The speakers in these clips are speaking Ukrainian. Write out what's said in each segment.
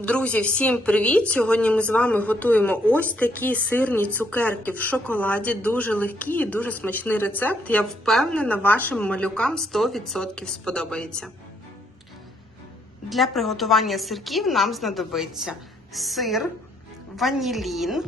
Друзі, всім привіт! Сьогодні ми з вами готуємо ось такі сирні цукерки в шоколаді. Дуже легкий і дуже смачний рецепт. Я впевнена, вашим малюкам 100% сподобається. Для приготування сирків нам знадобиться сир, ванілін,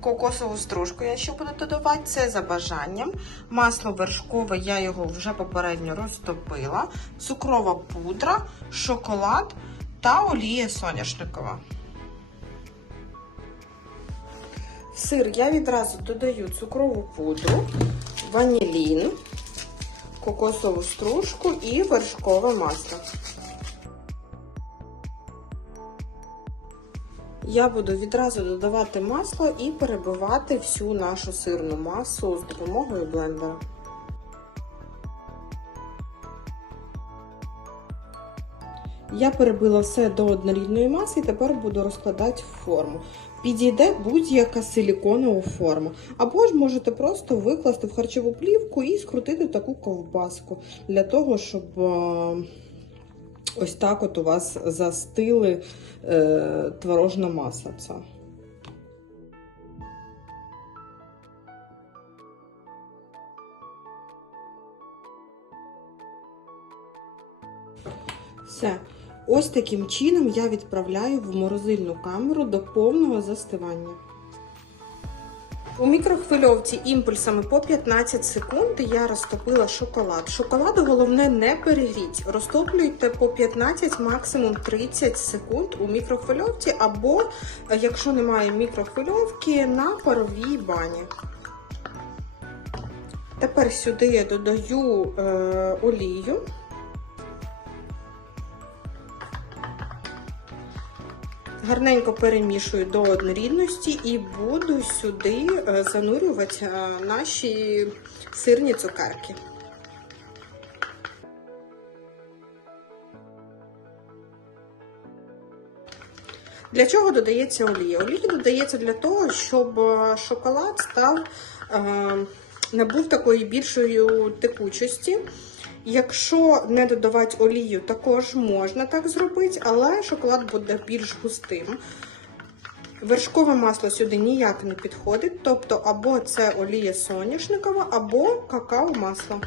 кокосову стружку, я ще буду додавати, це за бажанням. Масло вершкове, я його вже попередньо розтопила, цукрова пудра, шоколад та олія соняшникова. В сир я відразу додаю цукрову пудру, ванілін, кокосову стружку і вершкове масло. Я буду відразу додавати масло і перебивати всю нашу сирну масу з допомогою блендера. Я перебила все до однорідної маси і тепер буду розкладати форму. Підійде будь-яка силіконова форма. Або ж можете просто викласти в харчову плівку і скрутити таку ковбаску для того, щоб е, ось так от у вас застили е, творожна маса. Ця. Все. Ось таким чином я відправляю в морозильну камеру до повного застивання. У мікрохвильовці імпульсами по 15 секунд я розтопила шоколад. Шоколад головне не перегріть. Розтоплюйте по 15, максимум 30 секунд у мікрохвильовці, або, якщо немає мікрохвильовки, на паровій бані. Тепер сюди я додаю е, олію. Гарненько перемішую до однорідності і буду сюди занурювати наші сирні цукерки. Для чого додається олія? Олія додається для того, щоб шоколад став набув такої більшої текучості. Якщо не додавати олію, також можна так зробити, але шоколад буде більш густим. Вершкове масло сюди ніяк не підходить, тобто або це олія соняшникова, або какао-масло.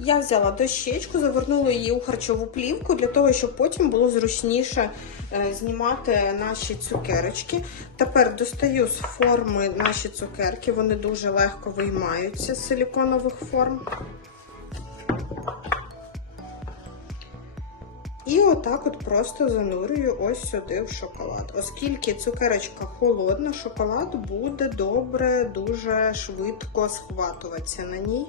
Я взяла дощечку, завернула її у харчову плівку, для того, щоб потім було зручніше знімати наші цукерочки. Тепер достаю з форми наші цукерки, вони дуже легко виймаються з силіконових форм. Отак от просто занурюю ось сюди в шоколад. Оскільки цукерочка холодна, шоколад буде добре, дуже швидко схватуватися на ній.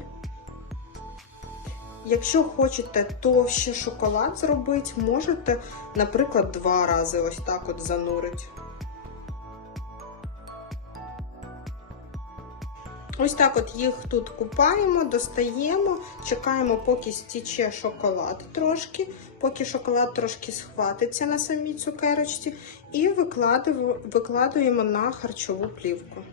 Якщо хочете товще шоколад зробити, можете, наприклад, два рази ось так от занурити. Ось так от їх тут купаємо, достаємо, чекаємо, поки стіче шоколад трошки, поки шоколад трошки схватиться на самій цукерочці, і викладуємо на харчову плівку.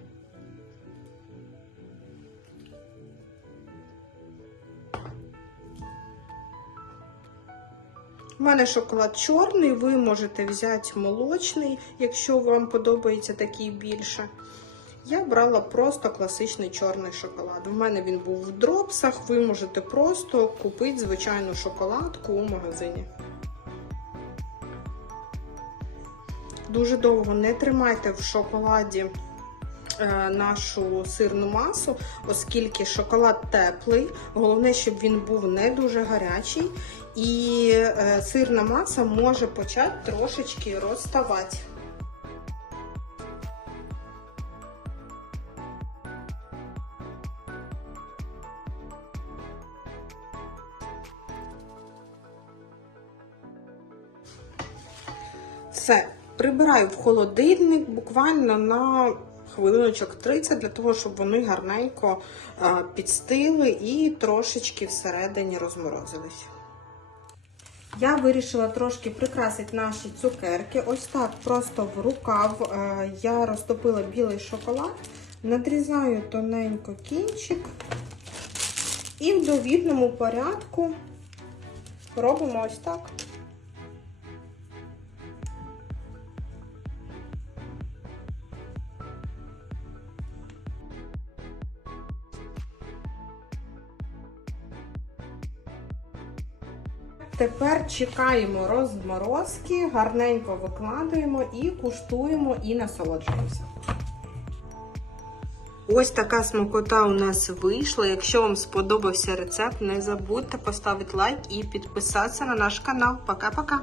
У мене шоколад чорний, ви можете взяти молочний, якщо вам подобається такий більше. Я брала просто класичний чорний шоколад. У мене він був в дропсах, ви можете просто купити звичайну шоколадку у магазині. Дуже довго не тримайте в шоколаді е, нашу сирну масу, оскільки шоколад теплий. Головне, щоб він був не дуже гарячий. І е, сирна маса може почати трошечки розставати. Все, прибираю в холодильник буквально на хвилиночок 30, для того, щоб вони гарненько підстили і трошечки всередині розморозились. Я вирішила трошки прикрасити наші цукерки. Ось так просто в рукав я розтопила білий шоколад, надрізаю тоненько кінчик і в довідному порядку робимо ось так. Тепер чекаємо розморозки, гарненько викладуємо і куштуємо і насолоджуємося. Ось така смакота у нас вийшла. Якщо вам сподобався рецепт, не забудьте поставити лайк і підписатися на наш канал. Пока-пока!